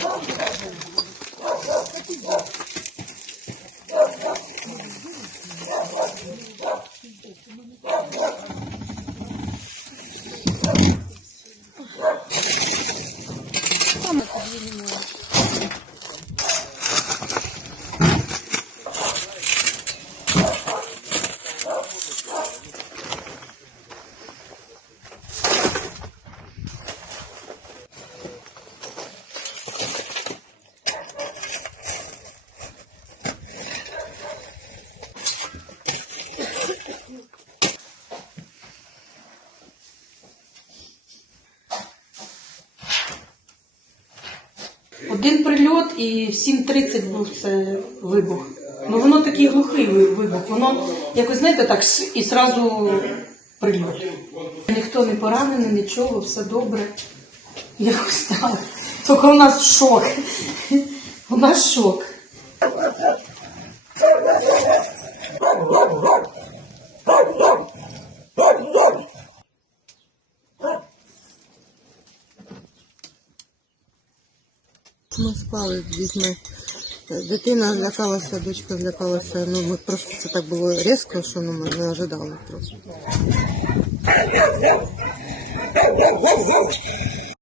Come on, Один прильот і в 7.30 був це вибух. Ну воно такий глухий вибух. Воно якось, знаєте, так і зразу прильот. Ніхто не поранений, нічого, все добре. Якось так. Тільки у нас шок. У нас шок. Ми спали з дітьми. Дитина злякалася, дочка злякалася. Ну, ми просто це так було різко, що ну, ми не ожидали просто.